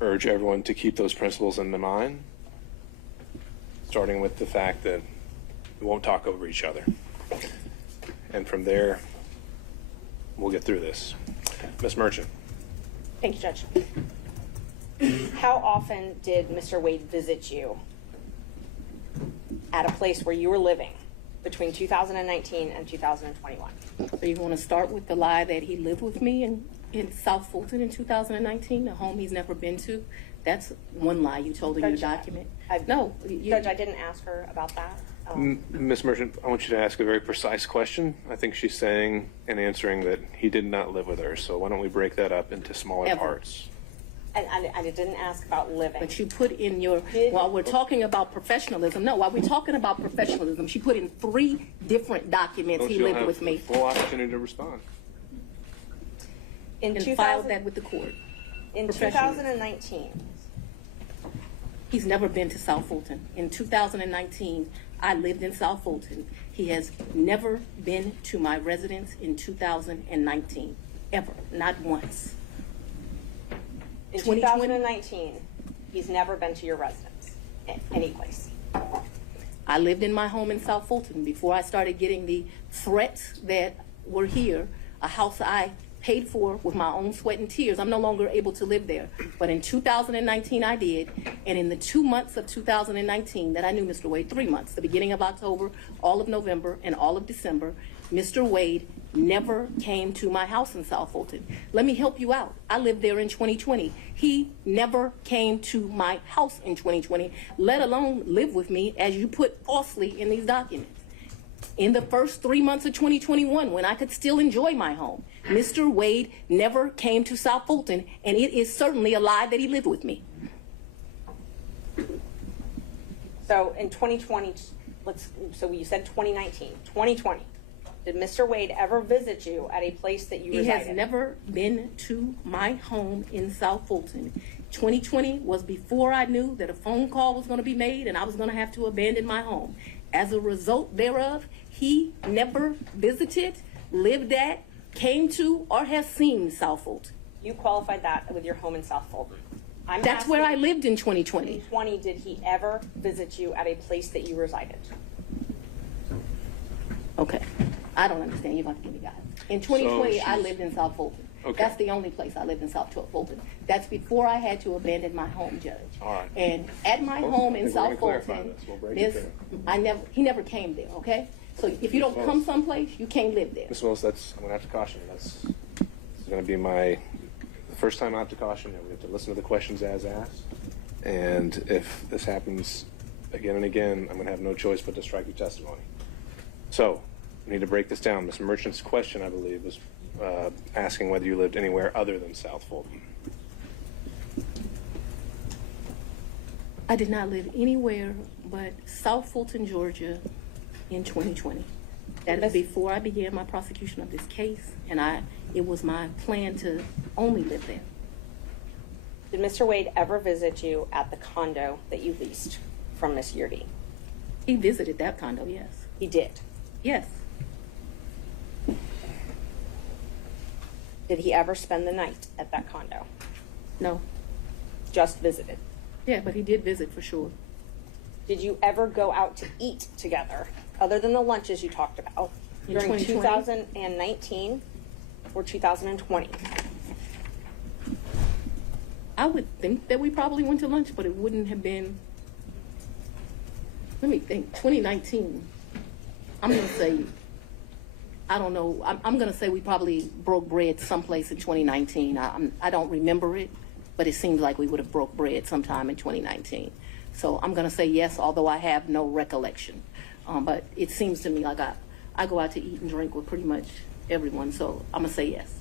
urge everyone to keep those principles in mind, starting with the fact that we won't talk over each other. And from there, we'll get through this. Ms. Merchant. Thank you, Judge. How often did Mr. Wade visit you at a place where you were living between 2019 and 2021? So you want to start with the lie that he lived with me in South Fulton in 2019, a home he's never been to? That's one lie you told in your document. No. Judge, I didn't ask her about that. Ms. Merchant, I want you to ask a very precise question. I think she's saying and answering that he did not live with her. So why don't we break that up into smaller parts? And I didn't ask about living. But you put in your, while we're talking about professionalism, while we're talking about professionalism, she put in 3 different documents he lived with me. Full opportunity to respond. And filed that with the court. In 2019. He's never been to South Fulton. In 2019, I lived in South Fulton. He has never been to my residence in 2019, ever, not once. In 2019, he's never been to your residence, any place. I lived in my home in South Fulton before I started getting the threats that were here, a house I paid for with my own sweat and tears. I'm no longer able to live there. But in 2019, I did. And in the 2 months of 2019 that I knew Mr. Wade, 3 months, the beginning of October, all of November, and all of December, Mr. Wade never came to my house in South Fulton. Let me help you out. I lived there in 2020. He never came to my house in 2020, let alone live with me, as you put falsely in these documents. In the first 3 months of 2021, when I could still enjoy my home, Mr. Wade never came to South Fulton, and it is certainly a lie that he lived with me. So in 2020, so you said 2019, 2020, did Mr. Wade ever visit you at a place that you resided? He has never been to my home in South Fulton. 2020 was before I knew that a phone call was going to be made and I was going to have to abandon my home. As a result thereof, he never visited, lived at, came to, or has seen South Fulton. You qualified that with your home in South Fulton. That's where I lived in 2020. 2020, did he ever visit you at a place that you resided? Okay. I don't understand. You're going to give me guidance. In 2020, I lived in South Fulton. Okay. That's the only place I lived in South Fulton. That's before I had to abandon my home, Judge. All right. And at my home in South Fulton, We'll he never came there, okay? So if you don't come someplace, you can't live there. Ms. Willis, I'm going to have to caution you. This is going to be the first time I have to caution you. We have to listen to the questions as asked. And if this happens again and again, I'm going to have no choice but to strike your testimony. So we need to break this down. Ms. Merchant's question, I believe, was asking whether you lived anywhere other than South Fulton. I did not live anywhere but South Fulton, Georgia in 2020. That is before I began my prosecution of this case, and it was my plan to only live there. Did Mr. Wade ever visit you at the condo that you leased from Ms. Yurdi? He visited that condo, yes. He did. Yes. Did he ever spend the night at that condo? No. Just visited. Yeah, but he did visit for sure. Did you ever go out to eat together, other than the lunches you talked about, during 2019 or 2020? I would think that we probably went to lunch, but it wouldn't have been, let me think, 2019. I'm going to say, I don't know, I'm going to say we probably broke bread someplace in 2019. I don't remember it, but it seems like we would have broke bread sometime in 2019. So I'm going to say yes, although I have no recollection. But it seems to me like I go out to eat and drink with pretty much everyone, so I'm going to say yes.